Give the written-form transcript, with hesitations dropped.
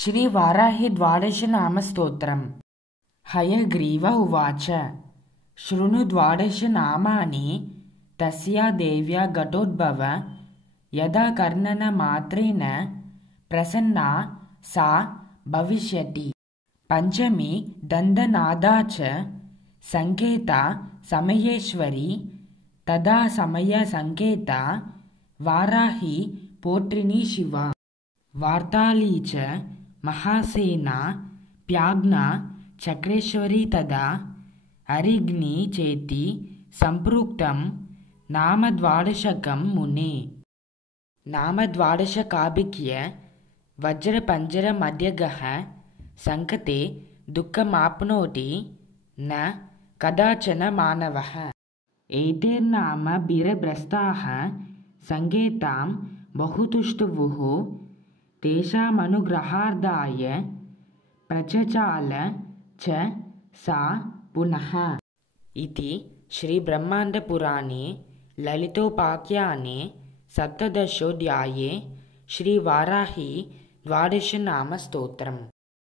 श्रीवाराहि द्वादशनामस्तोत्रम्। हयग्रीव उवाच शृणु द्वादशनामानि तस्या देव्या घटोद्भव यदा कर्णनमात्रेण प्रसन्ना सा भविष्यति। पञ्चमी दन्तनादा च संकेता समयेश्वरी तदा समय संकेता वाराही पोत्रिणी शिवा। वार्ताली च महासेना प्याज्ञा चक्रेश्वरी तदा हरिग्नि चेति सम्पृक्तं नाम द्वादशकं मुने। नाम द्वादशकाभिज्ञ वज्रपञ्जरमध्यगः संकते दुःखमाप्नोति न कदाचन मानवः। एतैर्नाम बीरभ्रष्टाः संकेतां बहुतुष्टुवुः तेषामनुग्रहार्थाय प्रचचाल च सा पुनः। इति श्रीब्रह्माण्डपुराणे ललितोपाख्याने सप्तदशोऽध्याये श्रीवाराही द्वादशनामस्तोत्रम्।